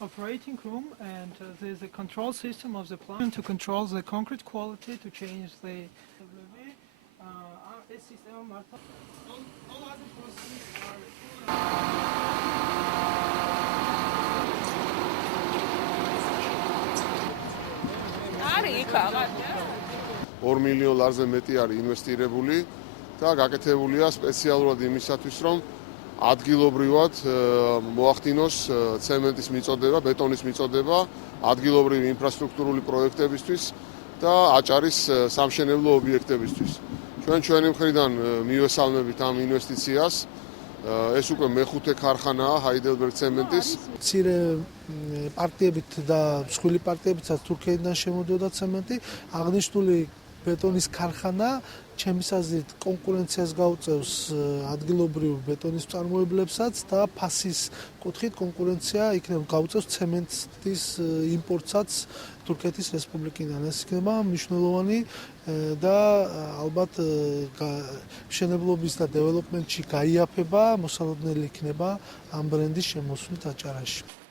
Operating room, and there's a control system of the plant to control the concrete quality, to change the system. All other processes are 2 მილიონ ლარზე მეტი არის ინვესტირებული და გაკეთებულია სპეციალურად იმისათვის, რომ ადგილობრივად მოახდინოს ცემენტის მიწოდება, ბეტონის მიწოდება, ადგილობრივი ინფრასტრუქტურული პროექტებისთვის და აჭარის სამშენებლო ობიექტებისთვის. ჩვენი მხრიდან მივესალმებით ამ ინვესტიციას. ეს უკვე მეხუთე ქარხანაა ჰაიდელბერგ ცემენტის. მცირე პარტიებით და მსხვილი პარტიებითაც თურქეთიდან შემოდიოდა ცემენტი. აღნიშნული ბეტონის ქარხანა ჩემის აზრით კონკურენციას გაუწევს ადგილობრივ ბეტონის მწარმოებლებსაც და ფასის კუთხით კონკურენცია იქნება გაუწევს ცემენტის იმპორტსაც თურქეთის რესპუბლიკიდან. ეს იქნება მნიშვნელოვანი და ალბათ მშენებლობის და დეველოპმენტში გაიაფება მოსალოდნელი იქნება ამ ბრენდის შემოსვლით აჭარაში.